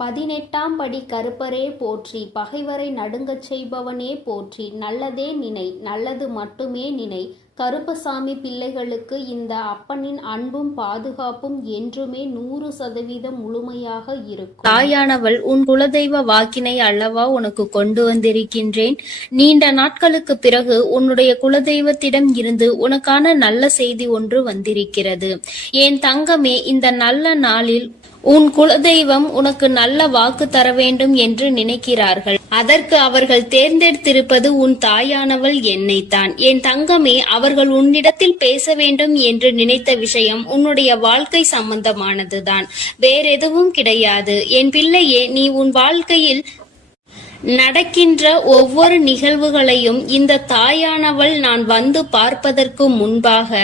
18ஆம் படி கருப்பரே போற்றி, பகைவரை நடுங்கச் செய்பவனே போற்றி, நல்லதே நினை, நல்லது மட்டுமே நினை. கருப்பசாமி பிள்ளைகளுக்கு இந்த அப்பனின் அன்பும் பாதுகாப்பும் என்றுமே 100% முழுமையாக இருக்கும். தாயானவள் உன் குலதெய்வ வாக்கினை அல்லவா உனக்கு கொண்டு வந்திருக்கின்றேன். நீண்ட நாட்களுக்கு பிறகு உன்னுடைய குலதெய்வத்திடம் இருந்து உனக்கான நல்ல செய்தி ஒன்று வந்திருக்கிறது. என் தங்கமே, இந்த நல்ல நாளில் உன் குலதெய்வம் உனக்கு நல்ல வாக்கு தர வேண்டும் என்று நினைக்கிறார்கள். அதற்கு அவர்கள் தேர்ந்தெடுத்திருப்பது உன் தாயானவள் என்னைத்தான். என் தங்கமே, அவர்கள் உன்னிடத்தில் பேச வேண்டும் என்று நினைத்த விஷயம் உன்னுடைய வாழ்க்கை சம்பந்தமானதுதான், வேறெதுவும் கிடையாது. என் பிள்ளையே, நீ உன் வாழ்க்கையில் நடக்கின்ற ஒவ்வொரு நிகழ்வுகளையும் இந்த தாயானவள் நான் வந்து பார்ப்பதற்கு முன்பாக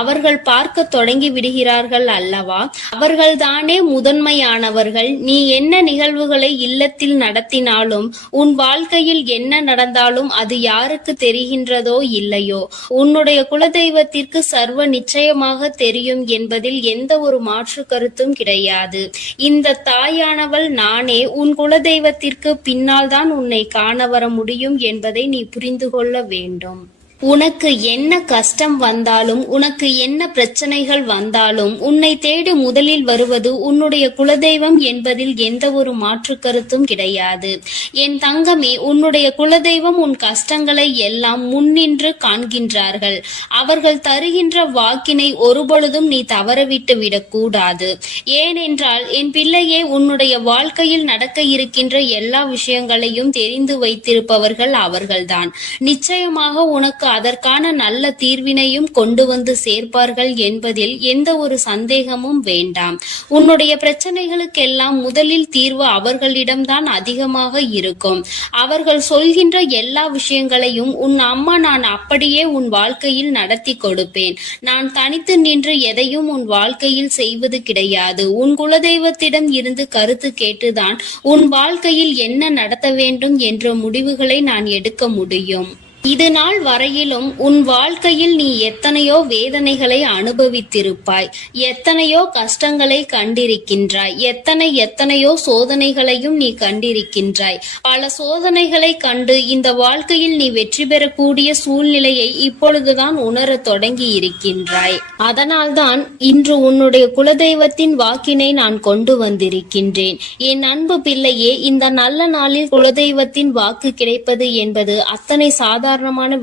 அவர்கள் பார்க்க தொடங்கி விடுகிறார்கள் அல்லவா? அவர்கள்தானே முதன்மையானவர்கள். நீ என்ன நிகழ்வுகளை இல்லத்தில் நடத்தினாலும், உன் வாழ்க்கையில் என்ன நடந்தாலும் அது யாருக்கு தெரிகின்றதோ இல்லையோ, உன்னுடைய குலதெய்வத்திற்கு சர்வ நிச்சயமாக தெரியும் என்பதில் எந்த ஒரு மாற்று கருத்தும் கிடையாது. இந்த தாயானவள் நானே உன் குலதெய்வத்திற்கு பின்னால் தான் உன்னை காண வர முடியும் என்பதை நீ புரிந்து கொள்ள வேண்டும். உனக்கு என்ன கஷ்டம் வந்தாலும், உனக்கு என்ன பிரச்சனைகள் வந்தாலும், உன்னை தேடி முதலில் வருவது உன்னுடைய குலதெய்வம் என்பதில் எந்த ஒரு மாற்று கருத்தும் கிடையாது. என் தங்கமே, உன்னுடைய குலதெய்வம் உன் கஷ்டங்களை எல்லாம் முன்னின்று காண்கின்றார்கள். அவர்கள் தருகின்ற வாக்கினை ஒருபொழுதும் நீ தவறவிட்டு விடக்கூடாது. ஏனென்றால் என் பிள்ளையே, உன்னுடைய வாழ்க்கையில் நடக்க இருக்கின்ற எல்லா விஷயங்களையும் தெரிந்து வைத்திருப்பவர்கள் அவர்கள்தான். நிச்சயமாக உனக்கு அதற்கான நல்ல தீர்வினையும் கொண்டு வந்து சேர்ப்பார்கள் என்பதில் எந்த ஒரு சந்தேகமும் வேண்டாம். உன்னுடைய பிரச்சனைகளுக்கெல்லாம் முதலில் தீர்வு அவர்களிடம்தான் அதிகமாக இருக்கும். அவர்கள் சொல்கின்ற எல்லா விஷயங்களையும் உன் அம்மா நான் அப்படியே உன் வாழ்க்கையில் நடத்தி கொடுப்பேன். நான் தனித்து நின்று எதையும் உன் வாழ்க்கையில் செய்வது கிடையாது. உன் குலதெய்வத்திடம் இருந்து கருத்து கேட்டுதான் உன் வாழ்க்கையில் என்ன நடத்த வேண்டும் என்ற முடிவுகளை நான் எடுக்க முடியும். இது நாள் வரையிலும் உன் வாழ்க்கையில் நீ எத்தனையோ வேதனைகளை அனுபவித்திருப்பாய், எத்தனையோ கஷ்டங்களை கண்டிருக்கின்றாய், எத்தனையோ சோதனைகளையும் நீ கண்டிருக்கின்றாய். பல சோதனைகளை கண்டு இந்த வாழ்க்கையில் நீ வெற்றி பெறக்கூடிய சூழ்நிலையை இப்பொழுதுதான் உணரத் தொடங்கி இருக்கின்றாய். அதனால்தான் இன்று உன்னுடைய குலதெய்வத்தின் வாக்கினை நான் கொண்டு வந்திருக்கின்றேன். என் அன்பு பிள்ளையே, இந்த நல்ல நாளில் குலதெய்வத்தின் வாக்கு கிடைப்பது என்பது அத்தனை சாதாரண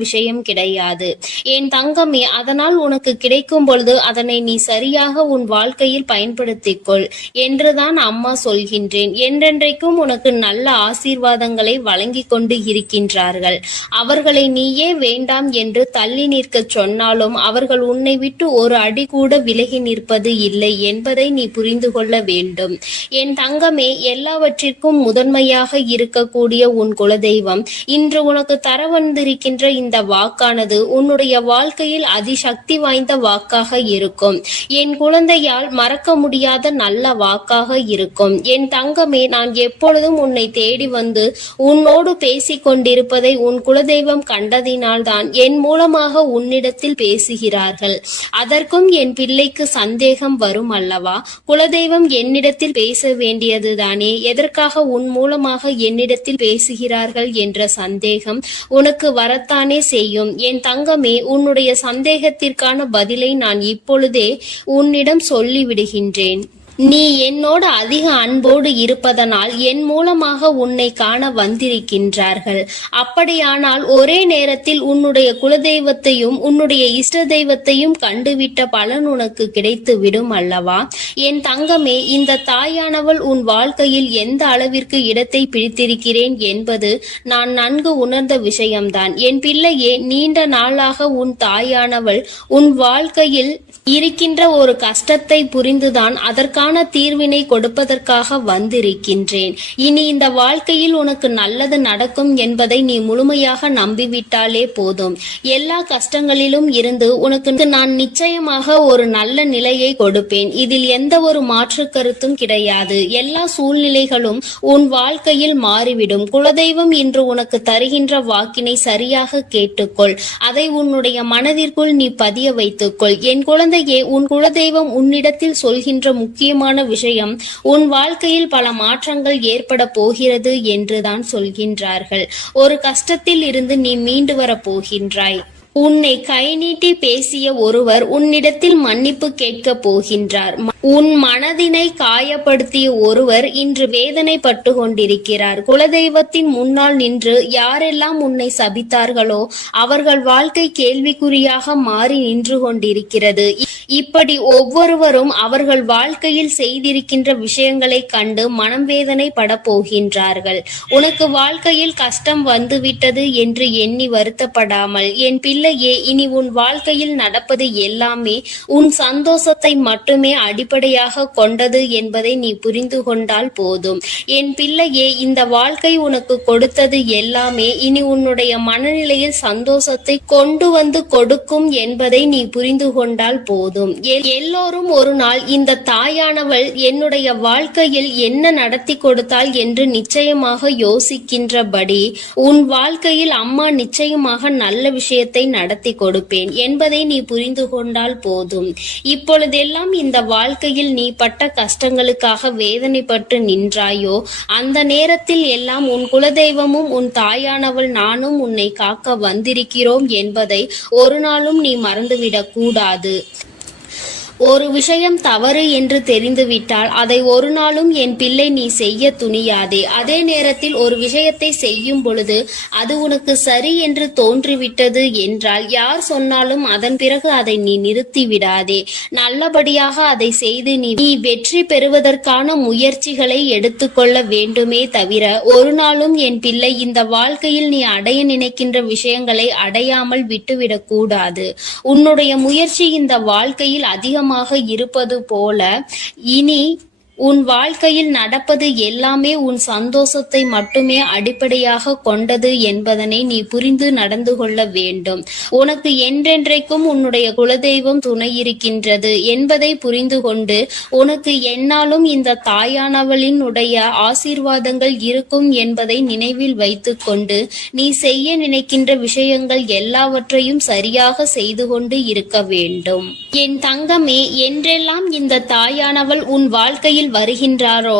விஷயம் கிடையாது. என் தங்கமே, அதனால் உனக்கு கிடைக்கும் பொழுது அதனை நீ சரியாக உன் வாழ்க்கையில் பயன்படுத்திக் கொள் என்றுதான் அம்மா சொல்கின்றேன். என்றென்றைக்கும் உனக்கு நல்ல ஆசீர்வாதங்களை வழங்கி கொண்டு இருக்கின்றார்கள். அவர்களை நீயே வேண்டாம் என்று தள்ளி நிற்க சொன்னாலும் அவர்கள் உன்னை விட்டு ஒரு அடி கூட விலகி நிற்பது இல்லை என்பதை நீ புரிந்து கொள்ள வேண்டும். என் தங்கமே, எல்லாவற்றிற்கும் முதன்மையாக இருக்கக்கூடிய உன் குலதெய்வம் இன்று உனக்கு தர வந்திருக்கின்ற இந்த வாக்கானது உன்னுடைய வாழ்க்கையில் அதிசக்தி வாய்ந்த வாக்காக இருக்கும். என் குழந்தையால் மறக்க முடியாத நல்ல வாக்காக இருக்கும். என் தங்கமே, நான் எப்பொழுதும் உன்னை தேடி வந்து உன்னோடு பேசிக் கொண்டிருப்பதை உன் குலதெய்வம் கண்டதினால்தான் என் மூலமாக உன்னிடத்தில் பேசுகிறார்கள். அதற்கும் என் பிள்ளைக்கு சந்தேகம் வரும் அல்லவா? குலதெய்வம் என்னிடத்தில் பேச வேண்டியதுதானே, எதற்காக உன் மூலமாக என்னிடத்தில் பேசுகிறார்கள் என்ற சந்தேகம் உனக்கு வரத்தானே செய்யும். என் தங்கமே, உன்னுடைய சந்தேகத்திற்கான பதிலை நான் இப்பொழுதே உன்னிடம் சொல்லிவிடுகின்றேன். நீ என்னோடு அதிக அன்போடு இருப்பதனால் என் மூலமாக உன்னை காண வந்திருக்கின்றார்கள். அப்படியானால் ஒரே நேரத்தில் உன்னுடைய குலதெய்வத்தையும் உன்னுடைய இஷ்ட தெய்வத்தையும் கண்டுவிட்ட பலன் உனக்கு கிடைத்து விடும் அல்லவா? என் தங்கமே, இந்த தாயானவள் உன் வாழ்க்கையில் எந்த அளவிற்கு இடத்தை பிடித்திருக்கிறேன் என்பது நான் நன்கு உணர்ந்த விஷயம்தான். என் பிள்ளையே, நீண்ட நாளாக உன் தாயானவள் உன் வாழ்க்கையில் இருக்கின்ற ஒரு கஷ்டத்தை புரிந்துதான் அதற்கான தீர்வினை கொடுப்பதற்காக வந்திருக்கின்றேன். இனி இந்த வாழ்க்கையில் உனக்கு நல்லது நடக்கும் என்பதை நீ முழுமையாக நம்பிவிட்டாலே போதும். எல்லா கஷ்டங்களிலும் இருந்து உனக்கு நான் நிச்சயமாக ஒரு நல்ல நிலையை கொடுப்பேன். இதில் எந்த ஒரு மாற்று கருத்தும் கிடையாது. எல்லா சூழ்நிலைகளும் உன் வாழ்க்கையில் மாறிவிடும். குலதெய்வம் இன்று உனக்கு தருகின்ற வாக்கினை சரியாக கேட்டுக்கொள். அதை உன்னுடைய மனதிற்குள் நீ பதிய வைத்துக்கொள். என் குழந்தையே, உன் குலதெய்வம் உன்னிடத்தில் சொல்கின்ற முக்கிய முக்கியமான விஷயம், உன் வாழ்க்கையில் பல மாற்றங்கள் ஏற்பட போகிறது என்றுதான் சொல்கின்றார்கள். ஒரு கஷ்டத்தில் இருந்து நீ மீண்டு வரப் போகின்றாய். உன்னை கை நீட்டி பேசிய ஒருவர் உன்னிடத்தில் மன்னிப்பு கேட்கப் போகின்றார். உன் மனதினை காயப்படுத்திய ஒருவர் இன்று வேதனைப்பட்டு கொண்டிருக்கிறார். குலதெய்வத்தின் முன்னால் நின்று யாரெல்லாம் உன்னை சபித்தார்களோ அவர்கள் வாழ்க்கை கேள்விக்குறியாக மாறி நின்று கொண்டிருக்கிறது. இப்படி ஒவ்வொருவரும் அவர்கள் வாழ்க்கையில் செய்திருக்கின்ற விஷயங்களை கண்டு மனம் வேதனை பட போகின்றார்கள். உனக்கு வாழ்க்கையில் கஷ்டம் வந்துவிட்டது என்று எண்ணி வருத்தப்படாமல், என் பிள்ளையே, இனி உன் வாழ்க்கையில் நடப்பது எல்லாமே உன் சந்தோஷத்தை மட்டுமே அடிப்படையாக கொண்டது என்பதை நீ புரிந்து கொண்டால் போதும். என் பிள்ளையே, இந்த வாழ்க்கை உனக்கு கொடுத்தது எல்லாமே இனி உன்னுடைய மனநிலையில் சந்தோஷத்தை கொண்டு வந்து கொடுக்கும் என்பதை நீ புரிந்து கொண்டால் போதும். எல்லோரும் ஒரு நாள் இந்த தாயானவள் என்னுடைய வாழ்க்கையில் என்ன நடத்தி கொடுத்தாள் என்று நிச்சயமாக யோசிக்கின்றபடி உன் வாழ்க்கையில் அம்மா நிச்சயமாக நல்ல விஷயத்தை நடத்தி கொடுப்பேன் என்பதை நீ புரிந்து கொண்டால் போதும். இப்பொழுதெல்லாம் இந்த வாழ்க்கையில் நீ பட்ட கஷ்டங்களுக்காக வேதனைப்பட்டு நின்றாயோ, அந்த நேரத்தில் எல்லாம் உன் குலதெய்வமும் உன் தாயானவள் நானும் உன்னை காக்க வந்திருக்கிறோம் என்பதை ஒரு நாளும் நீ மறந்துவிடக் கூடாது. ஒரு விஷயம் தவறு என்று தெரிந்துவிட்டால் அதை ஒரு நாளும் என் பிள்ளை நீ செய்ய துணியாதே. அதே நேரத்தில் ஒரு விஷயத்தை செய்யும் பொழுது அது உனக்கு சரி என்று தோன்றிவிட்டது என்றால் யார் சொன்னாலும் அதன் பிறகு அதை நீ நிறுத்தி விடாதே. நல்லபடியாக அதை செய்து நீ வெற்றி பெறுவதற்கான முயற்சிகளை எடுத்துக்கொள்ள வேண்டுமே தவிர ஒரு நாளும் என் பிள்ளை இந்த வாழ்க்கையில் நீ அடைய நினைக்கின்ற விஷயங்களை அடையாமல் விட்டுவிடக் கூடாது. உன்னுடைய முயற்சி இந்த வாழ்க்கையில் அதிகமாக இருப்பது போல இனி உன் வாழ்க்கையில் நடப்பது எல்லாமே உன் சந்தோஷத்தை மட்டுமே அடிப்படையாக கொண்டது என்பதனை நீ புரிந்து நடந்து கொள்ள வேண்டும். உனக்கு என்றென்றைக்கும் உன்னுடைய குலதெய்வம் துணை இருக்கின்றது என்பதை புரிந்து கொண்டு உனக்கு எந்நாளும் இந்த தாயானவளினுடைய ஆசீர்வாதங்கள் இருக்கும் என்பதை நினைவில் வைத்துக் கொண்டு நீ செய்ய நினைக்கின்ற விஷயங்கள் எல்லாவற்றையும் சரியாக செய்து கொண்டு இருக்க வேண்டும். என் தங்கமே, என்றெல்லாம் இந்த தாயானவள் உன் வாழ்க்கையில் வருகின்றாரோ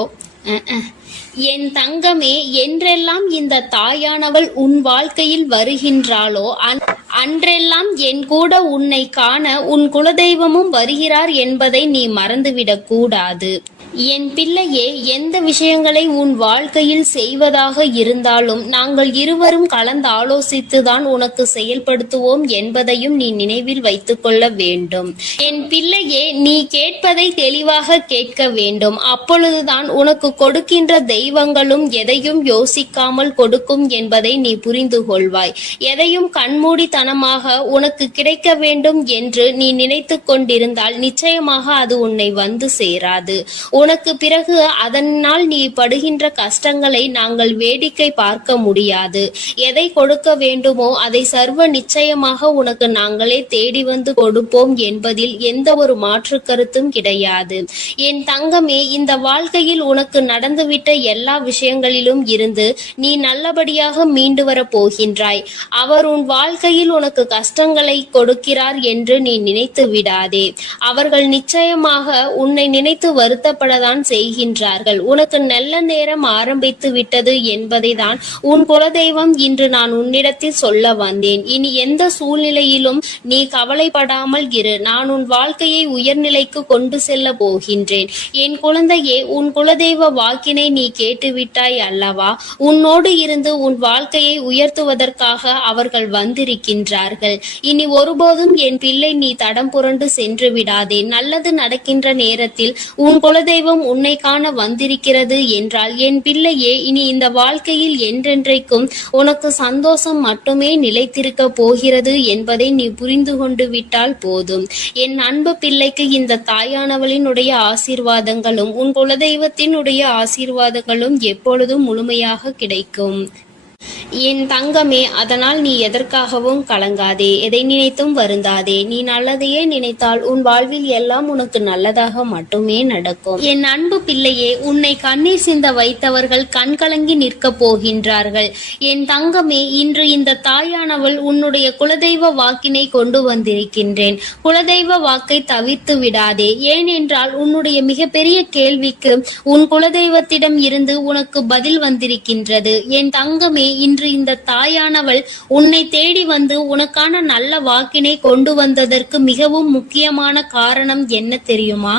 என் தங்கமே, என்றெல்லாம் இந்த தாயானவள் உன் வாழ்க்கையில் வருகின்றாளோ அன்றெல்லாம் என் கூட உன்னை காண உன் குலதெய்வமும் வருகிறார் என்பதை நீ மறந்துவிடக் கூடாது. என் பிள்ளையே, எந்த விஷயங்களை உன் வாழ்க்கையில் செய்வதாக இருந்தாலும் நாங்கள் இருவரும் கலந்து ஆலோசித்துதான் உனக்கு செயல்படுத்துவோம் என்பதையும் நீ நினைவில் வைத்துக் கொள்ள வேண்டும். என் பிள்ளையே, நீ கேட்பதை தெளிவாக கேட்க வேண்டும். அப்பொழுதுதான் உனக்கு கொடுக்கின்ற தெய்வங்களும் எதையும் யோசிக்காமல் கொடுக்கும் என்பதை நீ புரிந்து கொள்வாய். எதையும் கண்மூடித்தனமாக உனக்கு கிடைக்க வேண்டும் என்று நீ நினைத்து கொண்டிருந்தால் நிச்சயமாக அது உன்னை வந்து சேராது. உனக்கு பிறகு அதனால் நீ படுகின்ற கஷ்டங்களை நாங்கள் வேடிக்கை பார்க்க முடியாது. எதை கொடுக்க வேண்டுமோ அதை சர்வ நிச்சயமாக உனக்கு நாங்களே தேடி வந்து கொடுப்போம் என்பதில் எந்த ஒரு மாற்று கருத்தும் கிடையாது. என் தங்கமே, இந்த வாழ்க்கையில் உனக்கு நடந்துவிட்ட எல்லா விஷயங்களிலும் இருந்து நீ நல்லபடியாக மீண்டு வர போகின்றாய். அவர் உன் வாழ்க்கையில் உனக்கு கஷ்டங்களை கொடுக்கிறார் என்று நீ நினைத்து விடாதே. அவர்கள் நிச்சயமாக உன்னை நினைத்து வருத்தப்படதான் செய்கின்றார்கள். உனக்கு நல்ல நேரம் ஆரம்பித்து விட்டது என்பதை தான் உன் குலதெய்வம் இன்று நான் உன்னிடத்தில் சொல்ல வந்தேன். இனி எந்த சூழ்நிலையிலும் நீ கவலைப்படாமல் இரு. நான் உன் வாழ்க்கையை உயர்நிலைக்கு கொண்டு செல்ல போகின்றேன். என் குழந்தையே, உன் குலதெய்வ வாக்கினை நீ கேட்டுவிட்டாய் அல்லவா? உன்னோடு இருந்து உன் வாழ்க்கையை உயர்த்துவதற்காக அவர்கள் வந்திருக்கின்றார்கள். இனி ஒருபோதும் என் பிள்ளை நீ தடம் புரண்டு சென்று விடாதே. நல்லது நடக்கின்ற நேரத்தில் உன் குலதெய்வம் உன்னை காண வந்திருக்கிறது என்றால் என் பிள்ளையே, இனி இந்த வாழ்க்கையில் என்றென்றைக்கும் உனக்கு சந்தோஷம் மட்டுமே நிலைத்திருக்க போகிறது என்பதை நீ புரிந்து கொண்டு விட்டால் போதும். என் அன்பு பிள்ளைக்கு இந்த தாயானவளினுடைய ஆசீர்வாதங்களும் உன் குலதெய்வத்தினுடைய ஆசீர்வாதங்களும் எப்பொழுதும் முழுமையாக கிடைக்கும். என் தங்கமே, அதனால் நீ எதற்காகவும் கலங்காதே, எதை நினைத்தும் வருந்தாதே. நீ நல்லதையே நினைத்தால் உன் வாழ்வில் எல்லாம் உனக்கு நல்லதாக மட்டுமே நடக்கும். என் அன்பு பிள்ளையே, உன்னை கண்ணீர் சிந்த வைத்தவர்கள் கண்கலங்கி நிற்கப் போகின்றார்கள். என் தங்கமே, இன்று இந்த தாயானவள் உன்னுடைய குலதெய்வ வாக்கினை கொண்டு வந்திருக்கின்றேன். குலதெய்வ வாக்கை தவிர்த்து விடாதே. ஏனென்றால் உன்னுடைய மிகப்பெரிய கேள்விக்கு உன் குலதெய்வத்திடம் இருந்து உனக்கு பதில் வந்திருக்கின்றது. என் தங்கமே, இன்று இந்த தாயானவள் உன்னை தேடி வந்து உனக்கான நல்ல வாக்கினை கொண்டு வந்ததற்கு மிகவும் முக்கியமான காரணம் என்ன தெரியுமா?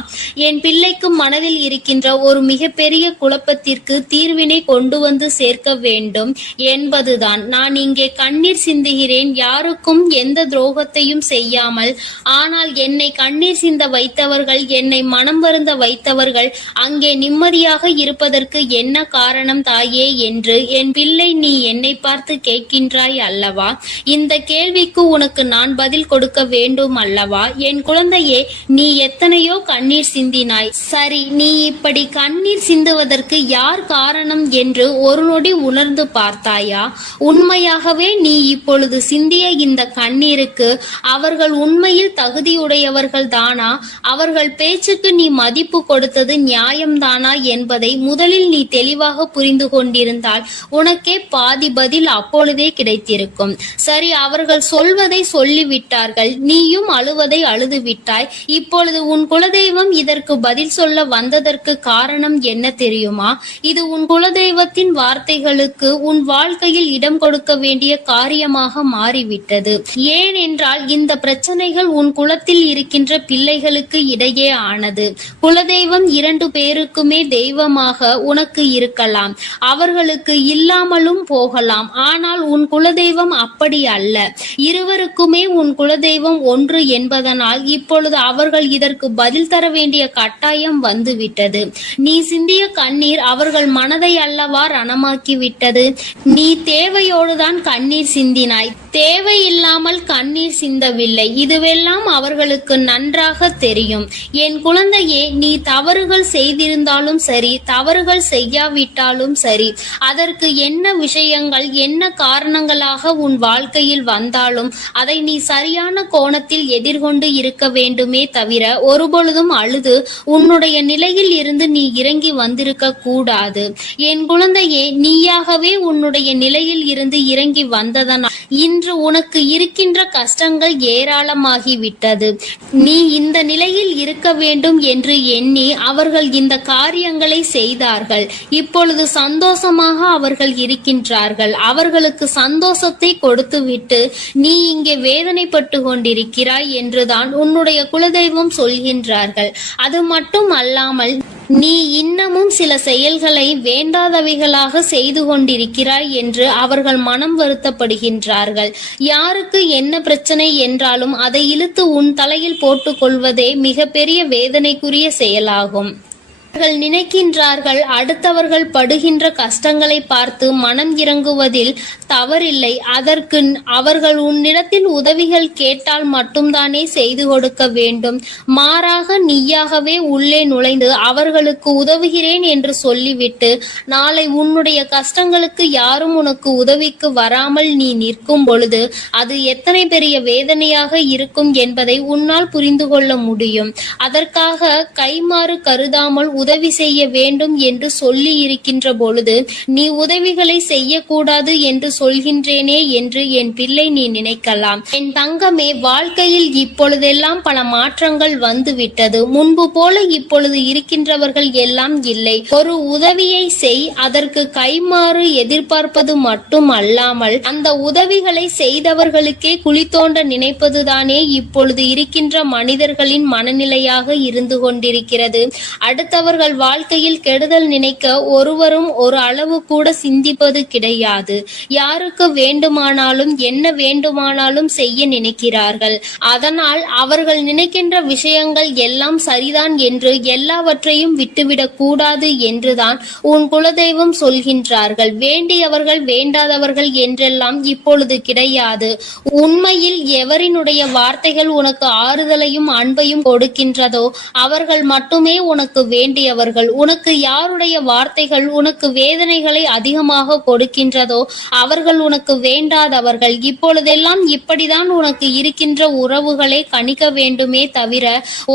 என் பிள்ளைக்கு மனதில் இருக்கின்ற ஒரு மிகப்பெரிய குழப்பத்திற்கு தீர்வினை கொண்டு வந்து சேர்க்க வேண்டும் என்பதுதான். நான் இங்கே கண்ணீர் சிந்துகிறேன், யாருக்கும் எந்த துரோகத்தையும் செய்யாமல். ஆனால் என்னை கண்ணீர் சிந்த வைத்தவர்கள், என்னை மனம் வருந்த வைத்தவர்கள் அங்கே நிம்மதியாக இருப்பதற்கு என்ன காரணம் தாயே என்று என் பிள்ளை நீ என்னை பார்த்து கேட்கின்றாய் அல்லவா? இந்த கேள்விக்கு உனக்கு நான் பதில் கொடுக்க வேண்டும் அல்லவா? என் குழந்தையே, நீ எத்தனையோ கண்ணீர் சிந்தினாய். சரி, நீ இப்படி கண்ணீர் சிந்துவதற்கு யார் காரணம் என்று ஒரு நொடி உணர்ந்து பார்த்தாயா? உண்மையாகவே நீ இப்பொழுது சிந்திய இந்த கண்ணீருக்கு அவர்கள் உண்மையில் தகுதியுடையவர்கள் தானா? அவர்கள் பேச்சுக்கு நீ மதிப்பு கொடுத்தது நியாயம்தானா என்பதை முதலில் நீ தெளிவாக புரிந்து கொண்டிருந்தால் உனக்கே பாதி பதில் அப்பொழுதே கிடைத்திருக்கும். சரி, அவர்கள் சொல்வதை சொல்லிவிட்டார்கள், நீயும் அழுவதை அழுது விட்டாய். இப்பொழுது உன் குலதெய்வம் இதற்கு பதில் சொல்ல வந்ததற்கு காரணம் என்ன தெரியுமா? இது உன் குலதெய்வத்தின் வார்த்தைகளுக்கு உன் வாழ்க்கையில் இடம் கொடுக்க வேண்டிய காரியமாக மாறிவிட்டது. ஏனென்றால் இந்த பிரச்சனைகள் உன் குலத்தில் இருக்கின்ற பிள்ளைகளுக்கு இடையே ஆனது. குலதெய்வம் 2 பேருக்குமே தெய்வமாக உனக்கு இருக்கலாம், அவர்களுக்கு இல்லாமலும் போகலாம். ஆனால் உன் குலதெய்வம் அப்படி அல்ல. இருவருக்குமே உன் குலதெய்வம் ஒன்று என்பதனால் இப்பொழுது அவர்கள் இதற்கு பதில் தர வேண்டிய கட்டாயம் வந்துவிட்டது. நீ சிந்திய கண்ணீர் அவர்கள் மனதை அல்லவா ரணமாக்கி விட்டது. நீ தேவையோடுதான் கண்ணீர் சிந்தினாய், தேவையில்லாமல் கண்ணீர் சிந்தவில்லை. இதுவெல்லாம் அவர்களுக்கு நன்றாக தெரியும். என் குழந்தையே, நீ தவறுகள் செய்திருந்தாலும் சரி, தவறுகள் செய்யாவிட்டாலும் சரி, அதற்கு என்ன விஷயங்கள் என்ன காரணங்களாக உன் வாழ்க்கையில் வந்தாலும் அதை நீ சரியான கோணத்தில் எதிர்கொண்டு இருக்க வேண்டுமே தவிர ஒருபொழுதும் அழுது உன்னுடைய நிலையில் இருந்து நீ இறங்கி வந்திருக்க கூடாது. என் குழந்தையே, நீயாகவே உன்னுடைய நிலையில் இருந்து இறங்கி வந்ததனால் இன்று உனக்கு இருக்கின்ற கஷ்டங்கள் ஏராளமாகிவிட்டது. நீ இந்த நிலையில் இருக்க வேண்டும் என்று எண்ணி அவர்கள் இந்த காரியங்களை செய்தார்கள். இப்பொழுது சந்தோஷமாக அவர்கள் இருக்கின்றார்கள். அவர்களுக்கு சந்தோஷத்தை கொடுத்துவிட்டு நீ இங்கே வேதனைப்பட்டு கொண்டிருக்கிறாய் என்றுதான் உன்னுடைய குலதெய்வம் சொல்கின்றார்கள். அது மட்டும் அல்லாமல் நீ இன்னமும் சில செயல்களை வேண்டாதவைகளாக செய்து கொண்டிருக்கிறாய் என்று அவர்கள் மனம் வருத்தப்படுகின்றார்கள். யாருக்கு என்ன பிரச்சனை என்றாலும் அதை இழுத்து உன் தலையில் போட்டுக் கொள்வதே மிகப்பெரிய வேதனைக்குரிய செயலாகும். அவர்கள் நினைக்கின்றார்கள், அடுத்தவர்கள் படுகின்ற கஷ்டங்களை பார்த்து மனம் இறங்குவதில் தவறில்லை. அதற்கு அவர்கள் உன்னிடத்தில் உதவிகள் கேட்டால் மட்டும்தானே செய்து கொடுக்க வேண்டும். மாறாக நீயாகவே உள்ளே நுழைந்து அவர்களுக்கு உதவுகிறேன் என்று சொல்லிவிட்டு நாளை உன்னுடைய கஷ்டங்களுக்கு யாரும் உனக்கு உதவிக்கு வராமல் நீ நிற்கும் பொழுது அது எத்தனை பெரிய வேதனையாக இருக்கும் என்பதை உன்னால் புரிந்து கொள்ள முடியும். அதற்காக கைமாறு கருதாமல் உதவி செய்ய வேண்டும் என்று சொல்லி இருக்கின்ற பொழுது நீ உதவிகளை செய்யக்கூடாது என்று சொல்கின்றேனே என்று என் பிள்ளை நீ நினைக்கலாம். என் தங்கமே, வாழ்க்கையில் இப்பொழுதெல்லாம் பல மாற்றங்கள் வந்துவிட்டது. முன்பு போல இப்பொழுது இருக்கின்றவர்கள் எல்லாம் இல்லை. ஒரு உதவியை செய், அதற்கு கைமாறு எதிர்பார்ப்பது மட்டும் அல்லாமல் அந்த உதவிகளை செய்தவர்களுக்கே குழி தோண்ட நினைப்பதுதானே இப்பொழுது இருக்கின்ற மனிதர்களின் மனநிலையாக இருந்து கொண்டிருக்கிறது. அடுத்தவர்கள் வாழ்க்கையில் கெடுதல் நினைக்க ஒருவரும் ஒரு அளவு கூட சிந்திப்பது கிடையாது. யாருக்கு வேண்டுமானாலும் என்ன வேண்டுமானாலும் செய்ய நினைக்கிறார்கள். அதனால் அவர்கள் நினைக்கின்ற விஷயங்கள் எல்லாம் சரிதான் என்று எல்லாவற்றையும் விட்டுவிடக் கூடாது என்றுதான் உன் குலதெய்வம் சொல்கின்றார்கள். வேண்டியவர்கள் வேண்டாதவர்கள் என்றெல்லாம் இப்பொழுது கிடையாது. உண்மையில் எவரினுடைய வார்த்தைகள் உனக்கு ஆறுதலையும் அன்பையும் கொடுக்கின்றதோ அவர்கள் மட்டுமே உனக்கு வேண்டிய வேண்டியவர்கள். உனக்கு யாருடைய வார்த்தைகள் உனக்கு வேதனைகளை அதிகமாக கொடுக்கின்றதோ அவர்கள் உனக்கு வேண்டாதவர்கள். இப்பொழுதெல்லாம் இப்படிதான் உனக்கு இருக்கின்ற உறவுகளை கணிக்க வேண்டுமே தவிர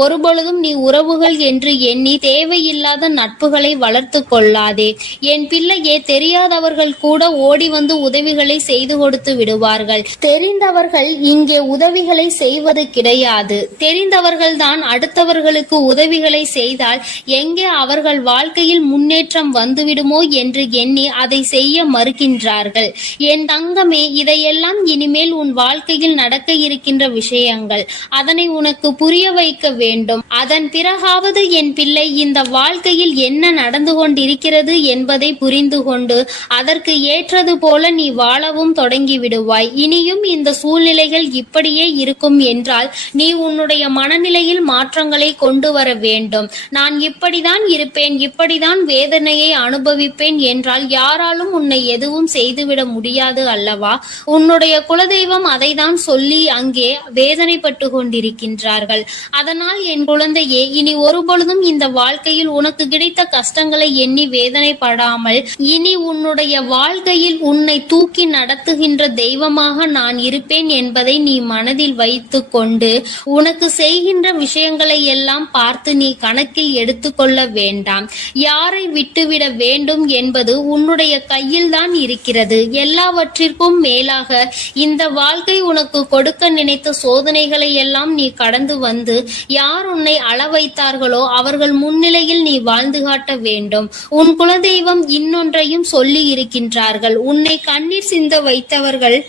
ஒருபொழுதும் நீ உறவுகள் என்று எண்ணி தேவையில்லாத நட்புகளை வளர்த்து கொள்ளாதே. என் பிள்ளையே, தெரியாதவர்கள் கூட ஓடி வந்து உதவிகளை செய்து கொடுத்து விடுவார்கள். தெரிந்தவர்கள் இங்கே உதவிகளை செய்வது கிடையாது. தெரிந்தவர்கள் தான் அடுத்தவர்களுக்கு உதவிகளை செய்தால் எங்கே அவர்கள் வாழ்க்கையில் முன்னேற்றம் வந்துவிடுமோ என்று எண்ணி அதை செய்ய மறுக்கின்றார்கள். என் தங்கமே, இதையெல்லாம் இனிமேல் உன் வாழ்க்கையில் நடக்க இருக்கின்ற விஷயங்கள். அதனை உனக்கு புரிய வைக்க வேண்டும். அதன் பிறகாவது என் பிள்ளை இந்த வாழ்க்கையில் என்ன நடந்து கொண்டிருக்கிறது என்பதை புரிந்து கொண்டு அதற்கு ஏற்றது போல நீ வாழவும் தொடங்கி விடுவாய். இனியும் இந்த சூழ்நிலைகள் இப்படியே இருக்கும் என்றால் நீ உன்னுடைய மனநிலையில் மாற்றங்களை கொண்டு வர வேண்டும். நான் இப்படிதான் இருப்பேன், இப்படிதான் வேதனையை அனுபவிப்பேன் என்றால் யாராலும் உன்னை எதுவும் செய்துவிட முடியாது அல்லவா? உன்னுடைய குலதெய்வம் அதை தான் சொல்லி அங்கே வேதனைப்பட்டு கொண்டிருக்கின்றார்கள். அதனால் என் குழந்தையே, இனி ஒருபொழுதும் இந்த வாழ்க்கையில் உனக்கு கிடைத்த கஷ்டங்களை எண்ணி வேதனைப்படாமல் இனி உன்னுடைய வாழ்க்கையில் உன்னை தூக்கி நடத்துகின்ற தெய்வமாக நான் இருப்பேன் என்பதை நீ மனதில் வைத்து கொண்டு உனக்கு செய்கின்ற விஷயங்களை எல்லாம் பார்த்து நீ கணக்கில் எடுத்துக்கொள்ள வேண்டாம். யாரை விட்டுவிட வேண்டும் என்பது உன்னுடைய கையில் தான் இருக்கிறது. எல்லாவற்றிற்கும் மேலாக இந்த வாழ்க்கை உனக்கு கொடுக்க நினைத்த சோதனைகளை எல்லாம் நீ கடந்து வந்து யார் உன்னை அள வைத்தார்களோ அவர்கள் முன்னிலையில் நீ வாழ்ந்து காட்ட வேண்டும். உன் குலதெய்வம் இன்னொன்றையும் சொல்லி இருக்கின்றார்கள். உன்னை கண்ணீர் சிந்த வைத்தவர்கள்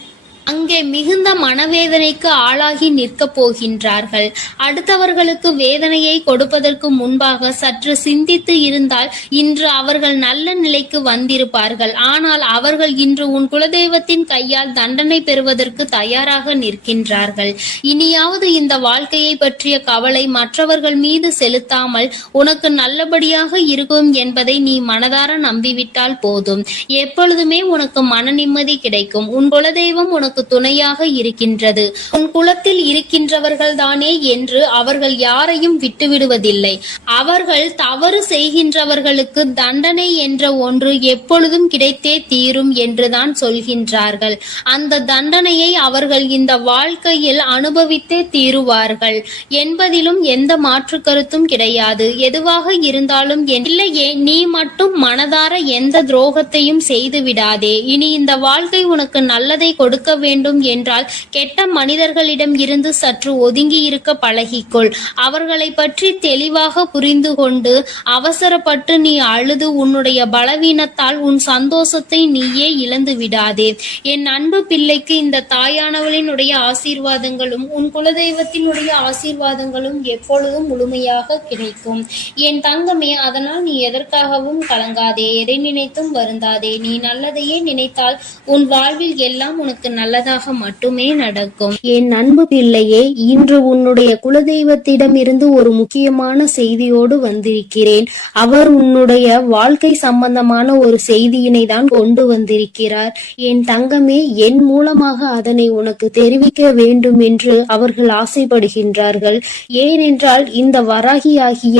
அங்கே மிகுந்த மனவேதனைக்கு ஆளாகி நிற்க போகின்றார்கள். அடுத்தவர்களுக்கு வேதனையை கொடுப்பதற்கு முன்பாக சற்று சிந்தித்து இருந்தால் இன்று அவர்கள் நல்ல நிலைக்கு வந்திருப்பார்கள். ஆனால் அவர்கள் இன்று உன் குலதெய்வத்தின் கையால் தண்டனை பெறுவதற்கு தயாராக நிற்கின்றார்கள். இனியாவது இந்த வாழ்க்கையை பற்றிய கவலை மற்றவர்கள் மீது செலுத்தாமல் உனக்கு நல்லபடியாக இருக்கும் என்பதை நீ மனதார நம்பிவிட்டால் போதும். எப்பொழுதுமே உனக்கு மன நிம்மதி கிடைக்கும். உன் குலதெய்வம் உனக்கு துணையாக இருக்கின்றது. உன் குலத்தில் இருக்கின்றவர்கள் தானே என்று அவர்கள் யாரையும் விட்டுவிடுவதில்லை. அவர்கள் தவறு செய்கின்றவர்களுக்கு தண்டனை என்ற ஒன்று எப்பொழுதும் கிடைத்தே தீரும் என்றுதான் சொல்கின்றார்கள். அந்த தண்டனையை அவர்கள் இந்த வாழ்க்கையில் அனுபவித்தே தீருவார்கள் என்பதிலும் எந்த மாற்று கருத்தும் கிடையாது. எதுவாக இருந்தாலும் இல்லையே, நீ மட்டும் மனதார எந்த துரோகத்தையும் செய்து விடாதே. இனி இந்த வாழ்க்கை உனக்கு நல்லதை கொடுக்க வேண்டும் என்றால் கெட்ட மனிதர்களிடம் இருந்து சற்று ஒதுங்கி இருக்க பழகிக்கொள். அவர்களை பற்றி தெளிவாக புரிந்து கொண்டு அவசரப்பட்டு நீ அழுது உன்னுடைய பலவீனத்தால் உன் சந்தோஷத்தை நீயே இழந்து விடாதே. என் அன்பு பிள்ளைக்கு இந்த தாயானவளினுடைய ஆசீர்வாதங்களும் உன் குலதெய்வத்தினுடைய ஆசீர்வாதங்களும் எப்பொழுதும் முழுமையாக கிடைக்கும். என் தங்கமே, அதனால் நீ எதற்காகவும் கலங்காதே, எதை நினைத்தும் வருந்தாதே. நீ நல்லதையே நினைத்தால் உன் வாழ்வில் எல்லாம் உனக்கு நல்லதாக மட்டுமே நடக்கும். என் அன்பு பிள்ளையே, இன்று உன்னுடைய குலதெய்வத்திடம் இருந்து ஒரு முக்கியமான செய்தியோடு வந்திருக்கிறேன். அவர் உன்னுடைய வாழ்க்கை சம்பந்தமான ஒரு செய்தியினை தான் கொண்டு வந்திருக்கிறார். என் தங்கமே, என் மூலமாக அதனை உனக்கு தெரிவிக்க வேண்டும் என்று அவர்கள் ஆசைப்படுகின்றார்கள். ஏனென்றால் இந்த வராகியாகிய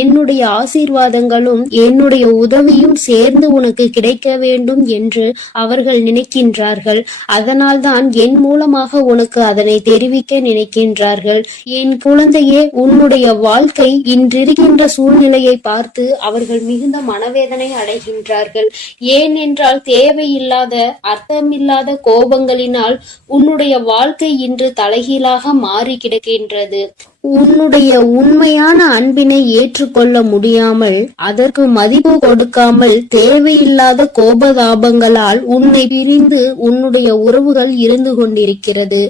என்னுடைய ஆசீர்வாதங்களும் என்னுடைய உதவியும் சேர்ந்து உனக்கு கிடைக்க வேண்டும் என்று அவர்கள் நினைக்கின்றார்கள். அதனால் தான் என் மூலமாக உனக்கு அதனை தெரிவிக்க நினைக்கின்றார்கள். என் குழந்தையே, உன்னுடைய வாழ்க்கை இன்றிருக்கின்ற சூழ்நிலையை பார்த்து அவர்கள் மிகுந்த மனவேதனை அடைகின்றார்கள். ஏனென்றால் தேவையில்லாத அர்த்தமில்லாத கோபங்களினால் உன்னுடைய வாழ்க்கை இன்று தலைகீழாக மாறி கிடக்கின்றது. உன்னுடைய உண்மையான அன்பினை ஏற்றுக்கொள்ள முடியாமல் அதற்கு மதிப்பு கொடுக்காமல் தேவையில்லாத கோபதாபங்களால் உன்னை பிரிந்து உன்னுடைய உறவுகள் இருந்து கொண்டிருக்கிறது.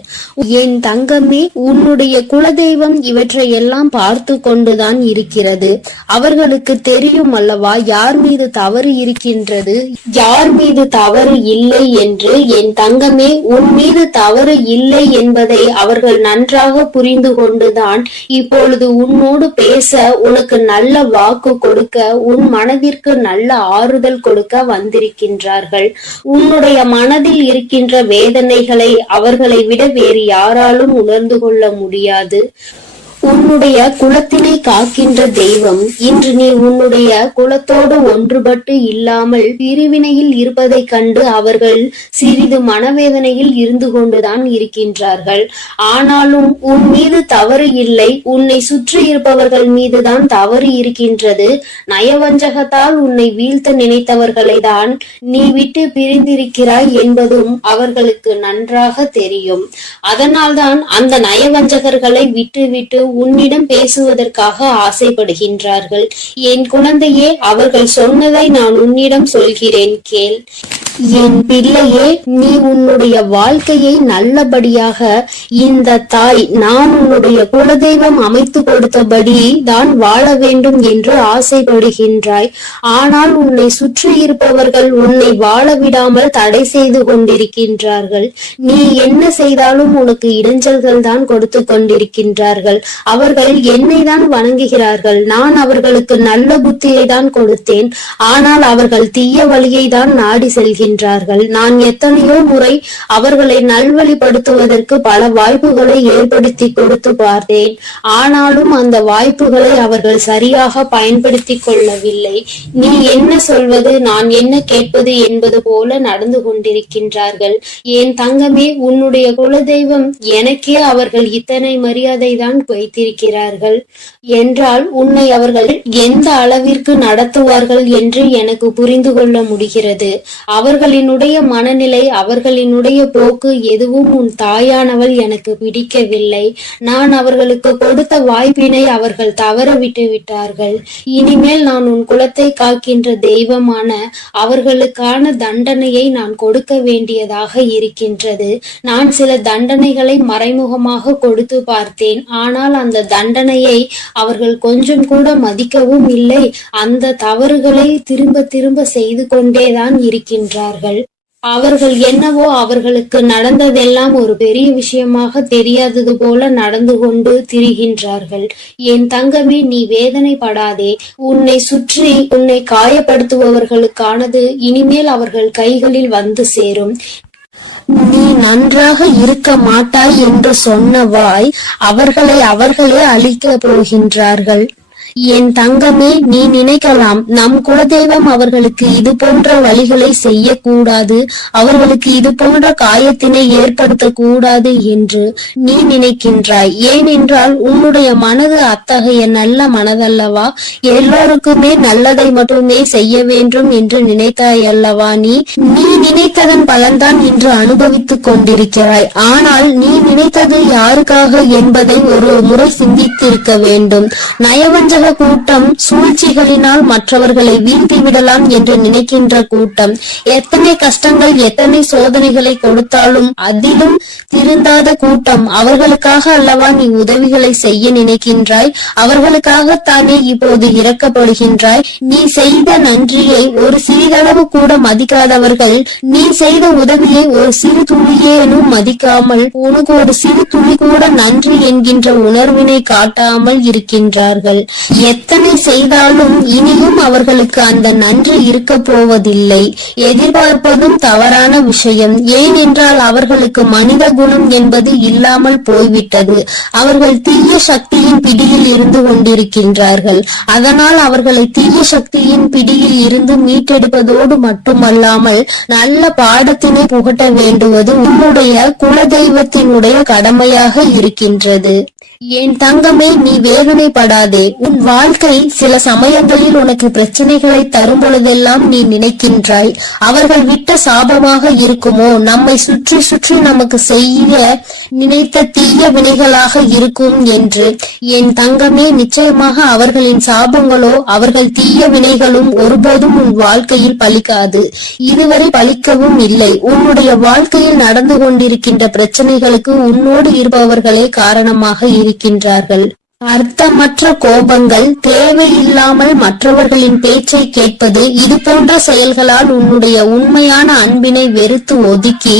என் தங்கமே, உன்னுடைய குலதெய்வம் இவற்றை எல்லாம் பார்த்து கொண்டுதான் இருக்கிறது. அவர்களுக்கு தெரியும் அல்லவா யார் மீது தவறு இருக்கின்றது, யார் மீது தவறு இல்லை என்று. என் தங்கமே, உன் மீது தவறு இல்லை என்பதை அவர்கள் நன்றாக புரிந்து கொண்டுதான் இப்பொழுது உன்னோடு பேச, உனக்கு நல்ல வாக்கு கொடுக்க, உன் மனதிற்கு நல்ல ஆறுதல் கொடுக்க வந்திருக்கின்றார்கள். உன்னுடைய மனதில் இருக்கின்ற வேதனைகளை அவர்களை விட வேறு யாராலும் உணர்ந்து கொள்ள முடியாது. உன்னுடைய குலத்தினை காக்கின்ற தெய்வம் இன்று நீ உன்னுடைய குலத்தோடு ஒன்றுபட்டு இல்லாமல் பிரிவினையில் இருப்பதைக் கண்டு அவர்கள் சிறிது மனவேதனையில் இருந்து கொண்டுதான் இருக்கின்றார்கள். ஆனாலும் உன் மீது தவறு இல்லை, உன்னை சுற்றி இருப்பவர்கள் மீதுதான் தவறு இருக்கின்றது. நயவஞ்சகத்தால் உன்னை வீழ்த்த நினைத்தவர்களை தான் நீ விட்டு பிரிந்திருக்கிறாய் என்பதும் அவர்களுக்கு நன்றாக தெரியும். அதனால்தான் அந்த நயவஞ்சகர்களை விட்டு உன்னிடம் பேசுவதற்காக ஆசைப்படுகின்றார்கள். என் குழந்தையே, அவர்கள் சொன்னதை நான் உன்னிடம் சொல்கிறேன், கேள். என் பிள்ளையே, நீ உன்னுடைய வாழ்க்கையை நல்லபடியாக இந்த தாய் நான் உன்னுடைய குலதெய்வம் அமைத்து கொடுத்தபடி தான் வாழ வேண்டும் என்று ஆசைப்படுகின்றாய். ஆனால் உன்னை சுற்றி இருப்பவர்கள் உன்னை வாழ விடாமல் தடை செய்து கொண்டிருக்கின்றார்கள். நீ என்ன செய்தாலும் உனக்கு இடைஞ்சல்கள் தான் கொடுத்து கொண்டிருக்கின்றார்கள். அவர்கள் என்னை தான் வணங்குகிறார்கள். நான் அவர்களுக்கு நல்ல புத்தியை தான் கொடுத்தேன். ஆனால் அவர்கள் தீய வழியை தான் நாடி செல்கிறார்கள். நான் எத்தனையோ முறை அவர்களை நல்வழிப்படுத்துவதற்கு பல வாய்ப்புகளை ஏற்படுத்தி கொடுத்து பார்த்தேன். ஆனாலும் அந்த வாய்ப்புகளை அவர்கள் சரியாக பயன்படுத்தி கொள்ளவில்லை. நீ என்ன சொல்வது, நான் என்ன கேட்பது என்பது போல நடந்து கொண்டிருக்கின்றார்கள். என் தங்கமே, உன்னுடைய குலதெய்வம் எனக்கே அவர்கள் இத்தனை மரியாதை தான் வைத்திருக்கிறார்கள் என்றால் உன்னை அவர்கள் எந்த அளவிற்கு நடத்துவார்கள் என்று எனக்கு புரிந்து கொள்ள முடிகிறது. அவர்களினுடைய மனநிலை, அவர்களினுடைய போக்கு எதுவும் உன் தாயானவள் எனக்கு பிடிக்கவில்லை. நான் அவர்களுக்கு கொடுத்த வாய்ப்பினை அவர்கள் தவற விட்டு விட்டார்கள். இனிமேல் நான் உன் குலத்தை காக்கின்ற தெய்வமான அவர்களுக்கான தண்டனையை நான் கொடுக்க வேண்டியதாக இருக்கின்றது. நான் சில தண்டனைகளை மறைமுகமாக கொடுத்து பார்த்தேன். ஆனால் அந்த தண்டனையை அவர்கள் கொஞ்சம் கூட மதிக்கவும் இல்லை. அந்த தவறுகளை திரும்ப திரும்ப செய்து கொண்டேதான் இருக்கின்றார்கள். அவர்கள் என்னவோ அவர்களுக்கு நடந்ததெல்லாம் ஒரு பெரிய விஷயமாக தெரியாதது போல நடந்து கொண்டு திரிகின்றார்கள். என் தங்கமே, நீ வேதனைப்படாதே. உன்னை சுற்றி உன்னை காயப்படுத்துபவர்களுக்கானது இனிமேல் அவர்கள் கைகளில் வந்து சேரும். நீ நன்றாக இருக்க மாட்டாய் என்று சொன்ன வாய் அவர்களே அழிக்க போகின்றார்கள். என் தங்கமே, நீ நினைக்கலாம் நம் குலதெய்வம் அவர்களுக்கு இது போன்ற வழிகளை செய்யக்கூடாது, அவர்களுக்கு இது போன்ற காயத்தினை ஏற்படுத்த கூடாது என்று நீ நினைக்கின்றாய். ஏனென்றால் உன்னுடைய மனது அத்தகைய நல்ல மனதல்லவா? எல்லோருக்குமே நல்லதை மட்டுமே செய்ய வேண்டும் என்று நினைத்தாய் அல்லவா? நீ நினைத்ததன் பலன்தான் இன்று அனுபவித்துக் கொண்டிருக்கிறாய். ஆனால் நீ நினைத்தது யாருக்காக என்பதை ஒரு முறை சிந்தித்திருக்க வேண்டும். நயவஞ்சக கூட்டம் சூழ்ச்சிகளினால் மற்றவர்களை வீழ்த்தி விடலாம் என்று நினைக்கின்ற கூட்டம் எத்தனை கஷ்டங்கள் எத்தனை சோதனைகளை கொடுத்தாலும் அதிலும் திருந்தாத கூட்டம். அவர்களுக்காக அல்லவா நீ உதவிகளை செய்ய நினைக்கின்றாய்? அவர்களுக்காகத்தானே இப்போது இறக்கப்படுகின்றாய்? நீ செய்த நன்றியை ஒரு சிறிதளவு கூட மதிக்காதவர்கள் நீ செய்த உதவியை ஒரு சிறு துளியேனும் மதிக்காமல் உனக்கு ஒரு சிறு துளி கூட நன்றி என்கின்ற உணர்வினை காட்டாமல் இருக்கின்றார்கள். எத்தனை செய்தாலும் இனியும் அவர்களுக்கு அந்த நன்றி இருக்க போவதில்லை. எதிர்பார்ப்பதும் தவறான விஷயம். ஏனென்றால் அவர்களுக்கு மனித குணம் என்பது இல்லாமல் போய்விட்டது. அவர்கள் தீய சக்தியின் பிடியில் இருந்து கொண்டிருக்கின்றார்கள். அதனால் அவர்களை தீய சக்தியின் பிடியில் இருந்து மீட்டெடுப்பதோடு மட்டுமல்லாமல் நல்ல பாடத்தினை புகட்ட வேண்டுவது உன்னுடைய குலதெய்வத்தினுடைய கடமையாக இருக்கின்றது. என் தங்கமே, நீ வேதனைப்படாதே. உன் வாழ்க்கை சில சமயங்களில் உனக்கு பிரச்சனைகளை தரும் பொழுதெல்லாம் நீ நினைக்கின்றாய், அவர்கள் விட்ட சாபமாக இருக்குமோ, நம்மை சுற்றி சுற்றி நமக்கு செய்ய நினைத்த தீய வினைகளாக இருக்கும் என்று. என் தங்கமே, நிச்சயமாக அவர்களின் சாபங்களோ அவர்கள் தீய வினைகளும் ஒருபோதும் உன் வாழ்க்கையில் பலிக்காது. இதுவரை பலிக்கவும் இல்லை. உன்னுடைய வாழ்க்கையில் நடந்து கொண்டிருக்கின்ற பிரச்சனைகளுக்கு உன்னோடு இருப்பவர்களே காரணமாக இருக்கின்றார்கள். அர்த்தமற்ற கோபங்கள், தேவையில்லாமல் மற்றவர்களின் பேச்சை கேட்பது, இது போன்ற செயல்களால் உன்னுடைய உண்மையான அன்பினை வெறுத்து ஒதுக்கி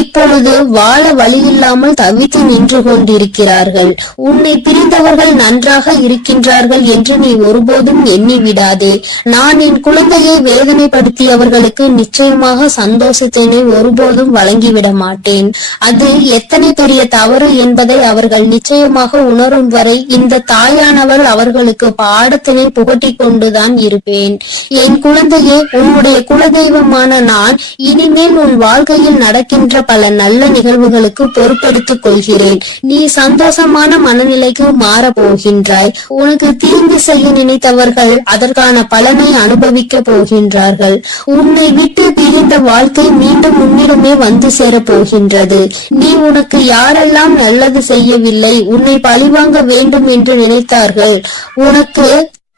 இப்பொழுது வாழ வழியில்லாமல் தவித்து நின்று கொண்டிருக்கிறார்கள். உன்னை பிரிந்தவர்கள் நன்றாக இருக்கின்றார்கள் என்று நீ ஒருபோதும் எண்ணி விடாதே. நான் என் குழந்தையை வேதனைப்படுத்தியவர்களுக்கு நிச்சயமாக சந்தோஷத்தினை ஒருபோதும் வழங்கிவிட மாட்டேன். அது எத்தனை பெரிய தவறு என்பதை அவர்கள் நிச்சயமாக உணரும் வரை இந்த தாயானவள் அவர்களுக்கு பாடத்தினை புகட்டி கொண்டுதான் இருப்பேன். என் குழந்தையே, உன்னுடைய குலதெய்வமான நான் இனிமேல் உன் வாழ்க்கையில் நடக்கின்ற பல நல்ல நிகழ்வுகளுக்கு பொறுப்பெடுத்துக் கொள்கிறேன். நீ சந்தோஷமான மனநிலைக்கு மாற போகின்றாய். உனக்கு தீங்கு செய்ய நினைத்தவர்கள் அதற்கான பலனை அனுபவிக்க போகின்றார்கள். உன்னை விட்டு பிரிந்த வாழ்க்கை மீண்டும் உன்னிடமே வந்து சேர போகின்றது. நீ உனக்கு யாரெல்லாம் நல்லது செய்யவில்லை, உன்னை பழிவாங்க வேண்டும் என்று நினைத்தார்கள், உனக்கு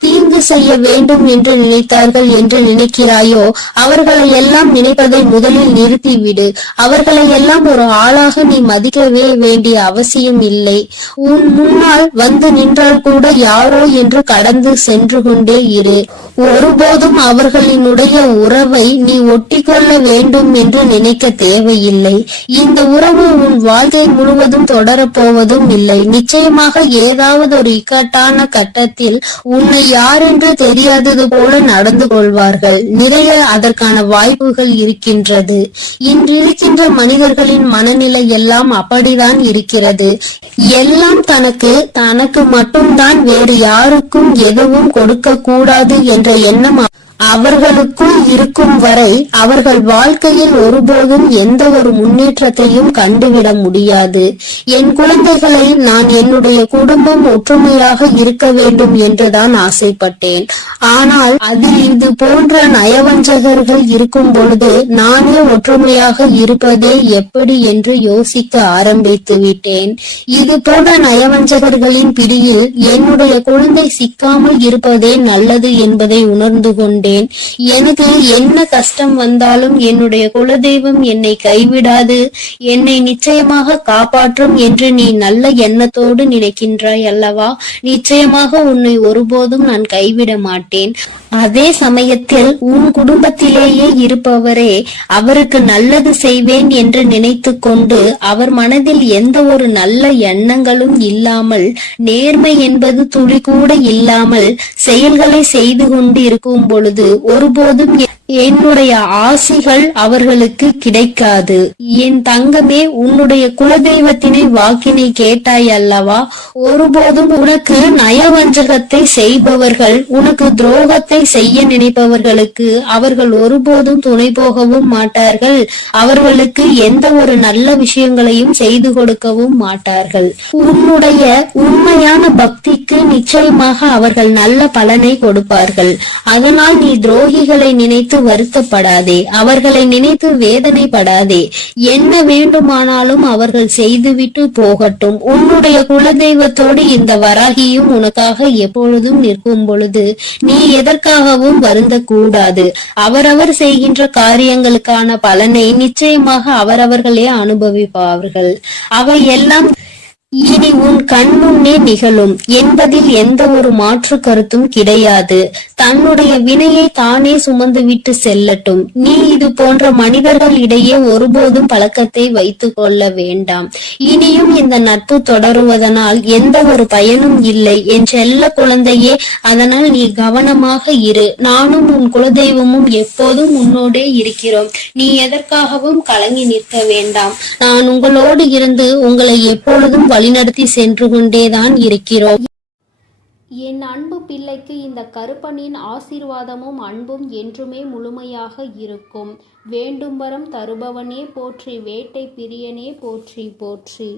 தீங்கு செய்ய வேண்டும் என்று நினைத்தார்கள் என்று நினைக்கிறாயோ, அவர்களை எல்லாம் நினைப்பதை முதலில் நிறுத்திவிடு. அவர்களை எல்லாம் ஒரு ஆளாக நீ மதிக்கவே வேண்டிய அவசியம் இல்லை. உன் முன்னால் வந்து நின்றால் கூட யாரோ என்று கடந்து சென்று கொண்டே இரு. ஒருபோதும் அவர்களினுடைய உறவை நீ ஒட்டிக்கொள்ள வேண்டும் என்று நினைக்க தேவையில்லை. இந்த உறவு உன் வாழ்க்கை முழுவதும் தொடரப்போவதும் இல்லை. நிச்சயமாக ஏதாவது ஒரு இக்கட்டான கட்டத்தில் உன்னை யார் என்று தெரியாதது போல நடந்து கொள்வார்கள். நிறைய அதற்கான வாய்ப்புகள் இருக்கின்றது. இன்றிருக்கின்ற மனிதர்களின் மனநிலை எல்லாம் அப்படிதான் இருக்கிறது. எல்லாம் தனக்கு மட்டும்தான், வேறு யாருக்கும் எதுவும் கொடுக்க கூடாது என்ற எண்ணம் அவர்களுக்குள் இருக்கும் வரை அவர்கள் வாழ்க்கையில் ஒருபோதும் எந்த ஒரு முன்னேற்றத்தையும் கண்டுவிட முடியாது. என் குழந்தைகளை நான் என்னுடைய குடும்பம் ஒற்றுமையாக இருக்க வேண்டும் என்றுதான் ஆசைப்பட்டேன். ஆனால் அதில் இது போன்ற நயவஞ்சகர்கள் இருக்கும் பொழுது நானே ஒற்றுமையாக இருப்பதே எப்படி என்று யோசிக்க ஆரம்பித்து விட்டேன். இது போன்ற நயவஞ்சகர்களின் பிடியில் என்னுடைய குழந்தை சிக்காமல் இருப்பதே நல்லது என்பதை உணர்ந்து கொண்டேன். எனக்கு என்ன கஷ்டம் வந்தாலும் என்னுடைய குலதெய்வம் என்னை கைவிடாது, என்னை நிச்சயமாக காப்பாற்றும் என்று நீ நல்ல எண்ணத்தோடு நினைக்கின்றாய் அல்லவா? நிச்சயமாக உன்னை ஒருபோதும் நான் கைவிட மாட்டேன். அதே சமயத்தில் உன் குடும்பத்திலேயே இருப்பவரே அவருக்கு நல்லது செய்வேன் என்று நினைத்து கொண்டு அவர் மனதில் எந்த ஒரு நல்ல எண்ணங்களும் இல்லாமல், நேர்மை என்பது துளி கூட இல்லாமல் செயல்களை செய்து கொண்டு இருக்கும் பொழுது ஒருபோதும் என்னுடைய ஆசிகள் அவர்களுக்கு கிடைக்காது. என் தங்கமே, உன்னுடைய குலதெய்வத்தினை வாக்கினை கேட்டாய் அல்லவா? ஒருபோதும் உனக்கு நயவஞ்சகத்தை செய்பவர்கள், உனக்கு துரோகத்தை செய்ய நினைப்பவர்களுக்கு அவர்கள் ஒருபோதும் துணை போகவும் மாட்டார்கள். அவர்களுக்கு எந்த ஒரு நல்ல விஷயங்களையும் செய்து கொடுக்கவும் மாட்டார்கள். உன்னுடைய உண்மையான பக்திக்கு நிச்சயமாக அவர்கள் நல்ல பலனை கொடுப்பார்கள். அதனால் நீ துரோகிகளை நினைத்து வருத்தப்படாதே, அவர்களை நினைத்து வேதனைப்படாதே. என்ன வேண்டுமானாலும் அவர்கள் செய்துவிட்டு போகட்டும். உன்னுடைய குலதெய்வத்தோடு இந்த வராகியும் உனக்காக எப்பொழுதும் நிற்கும் பொழுது நீ எதற்காகவும் வருந்த கூடாது. அவரவர் செய்கின்ற காரியங்களுக்கான பலனை நிச்சயமாக அவரவர்களே அனுபவிப்பார்கள். அவை எல்லாம் இனி உன் கண் முன்னே நிகழும் என்பதில் எந்த ஒரு மாற்று கருத்தும் கிடையாது. தன்னுடைய வினையை தானே சுமந்து விட்டு செல்லட்டும். நீ இது போன்ற மனிதர்கள் இடையே ஒருபோதும் பழக்கத்தை வைத்துக் கொள்ள வேண்டாம். இனியும் இந்த நட்பு தொடருவதனால் எந்த ஒரு பயனும் இல்லை. என் செல்ல குழந்தையே, அதனால் நீ கவனமாக இரு. நானும் உன் குலதெய்வமும் எப்போதும் உன்னோடே இருக்கிறோம். நீ எதற்காகவும் கலங்கி நிற்க வேண்டாம். நான் உங்களோடு இருந்து உங்களை எப்பொழுதும் வழிநடத்தி சென்று கொண்டேதான் இருக்கிறோம். என் அன்பு பிள்ளைக்கு இந்த கருப்பனின் ஆசீர்வாதமும் அன்பும் என்றுமே முழுமையாக இருக்கும். வேண்டும் வரம் தருபவனே போற்றி, வேட்டை பிரியனே போற்றி போற்றி.